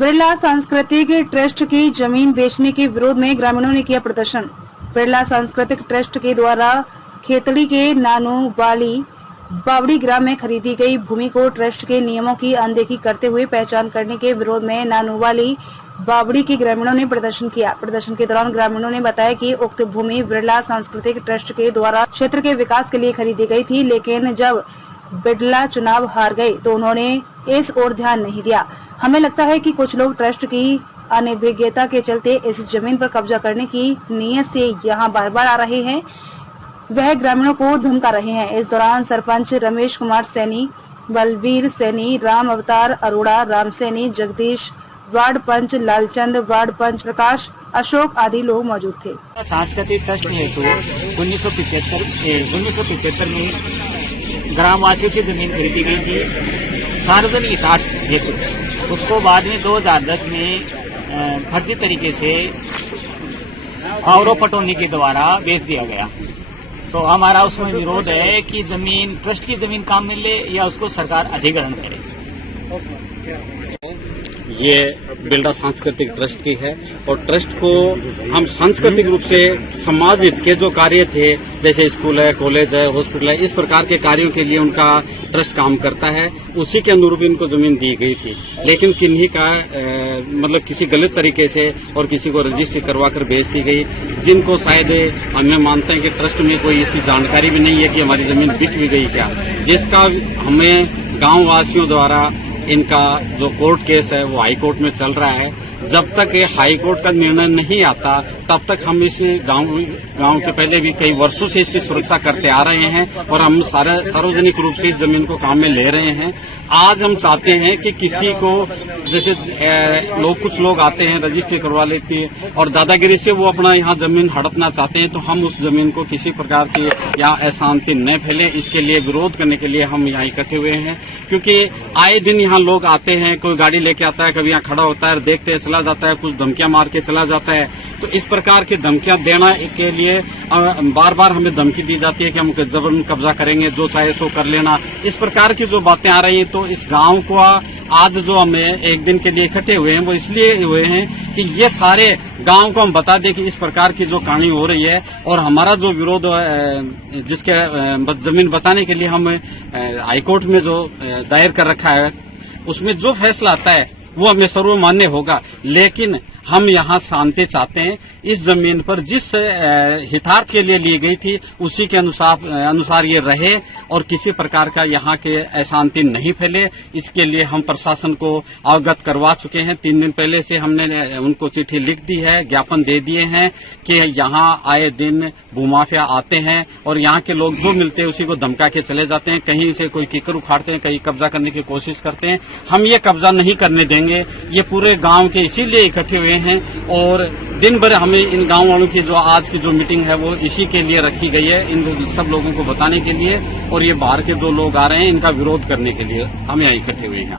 बिरला सांस्कृतिक ट्रस्ट की जमीन बेचने के विरोध में ग्रामीणों ने किया प्रदर्शन। बिरला सांस्कृतिक ट्रस्ट के द्वारा खेतड़ी के नानूवाली बावड़ी ग्राम में खरीदी गई भूमि को ट्रस्ट के नियमों की अनदेखी करते हुए पहचान करने के विरोध में नानूवाली बावड़ी के ग्रामीणों ने प्रदर्शन किया। प्रदर्शन के दौरान ग्रामीणों ने बताया कि उक्त भूमि बिरला सांस्कृतिक ट्रस्ट के द्वारा क्षेत्र के विकास के लिए खरीदी गई थी, लेकिन जब बिरला चुनाव हार गए तो उन्होंने इस ओर ध्यान नहीं दिया। हमें लगता है कि कुछ लोग ट्रस्ट की अनभिज्ञता के चलते इस जमीन पर कब्जा करने की नीयत से यहाँ बार बार आ रहे हैं, वह ग्रामीणों को धमका रहे हैं। इस दौरान सरपंच रमेश कुमार सैनी, बलवीर सैनी, राम अवतार अरोड़ा, राम सैनी, जगदीश, वार्ड पंच लालचंद, वार्ड पंच प्रकाश, अशोक आदि लोग मौजूद थे। सांस्कृतिक ट्रस्ट हेतु 1975 में ग्रामवासियों से जमीन खरीदी गई थी सार्वजनिक हितार्थ हेतु। उसको बाद में 2010 में फर्जी तरीके से पावरों पटौनी के द्वारा बेच दिया गया। तो हमारा उसमें विरोध है कि जमीन ट्रस्ट की जमीन काम में ले या उसको सरकार अधिग्रहण करे। ये बिरला सांस्कृतिक ट्रस्ट की है और ट्रस्ट को हम सांस्कृतिक रूप से समाज हित के जो कार्य थे, जैसे स्कूल है, कॉलेज है, हॉस्पिटल है, इस प्रकार के कार्यों के लिए उनका ट्रस्ट काम करता है। उसी के अनुरूप इनको जमीन दी गई थी, लेकिन किन्हीं का मतलब किसी गलत तरीके से और किसी को रजिस्ट्री करवा कर बेच दी गई, जिनको शायद हमें मानते हैं कि ट्रस्ट में कोई ऐसी जानकारी भी नहीं है कि हमारी जमीन बिक भी गई क्या, जिसका हमें गांव वासियों द्वारा इनका जो कोर्ट केस है वो हाई कोर्ट में चल रहा है। जब तक ये हाई कोर्ट का निर्णय नहीं आता तब तक हम इस गांव के पहले भी कई वर्षों से इसकी सुरक्षा करते आ रहे हैं और हम सार्वजनिक रूप से इस जमीन को काम में ले रहे हैं। आज हम चाहते हैं कि किसी को जैसे कुछ लोग आते हैं, रजिस्ट्री करवा लेते हैं और दादागिरी से वो अपना यहाँ जमीन हड़पना चाहते हैं, तो हम उस जमीन को किसी प्रकार की या अशांति न फैले, इसके लिए विरोध करने के लिए हम यहाँ इकट्ठे हुए हैं। क्योंकि आए दिन यहाँ लोग आते हैं, कोई गाड़ी लेके आता है, कभी यहाँ खड़ा होता है, देखते हैं चला जाता है, कुछ धमकियां मार के चला जाता है। तो इस प्रकार की धमकियां देना के लिए बार बार हमें धमकी दी जाती है कि हम जबरन कब्जा करेंगे, जो चाहे सो कर लेना। इस प्रकार की जो बातें आ रही हैं, तो इस गांव को आज जो हमें एक दिन के लिए इकट्ठे हुए हैं वो इसलिए हुए हैं कि ये सारे गांव को हम बता दें कि इस प्रकार की जो कहानी हो रही है और हमारा जो विरोध जिसके जमीन बचाने के लिए हम हाईकोर्ट में जो दायर कर रखा है, उसमें जो फैसला आता है वो हमें सर्वमान्य होगा। लेकिन हम यहाँ शांति चाहते हैं। इस जमीन पर जिस हितार्थ के लिए ली गई थी उसी के अनुसार ये रहे और किसी प्रकार का यहाँ के अशांति नहीं फैले, इसके लिए हम प्रशासन को अवगत करवा चुके हैं। 3 दिन पहले से हमने उनको चिट्ठी लिख दी है, ज्ञापन दे दिए हैं कि यहाँ आए दिन भूमाफिया आते हैं और यहाँ के लोग जो मिलते हैं उसी को धमका के चले जाते हैं। कहीं से कोई कीकर उखाड़ते हैं, कहीं कब्जा करने की कोशिश करते हैं। हम ये कब्जा नहीं करने देंगे। ये पूरे गांव के इसीलिए इकट्ठे हुए हैं और दिन भर हमें इन गांव वालों की जो आज की जो मीटिंग है वो इसी के लिए रखी गई है, इन सब लोगों को बताने के लिए और ये बाहर के जो लोग आ रहे हैं इनका विरोध करने के लिए हम यहाँ इकट्ठे हुए हैं।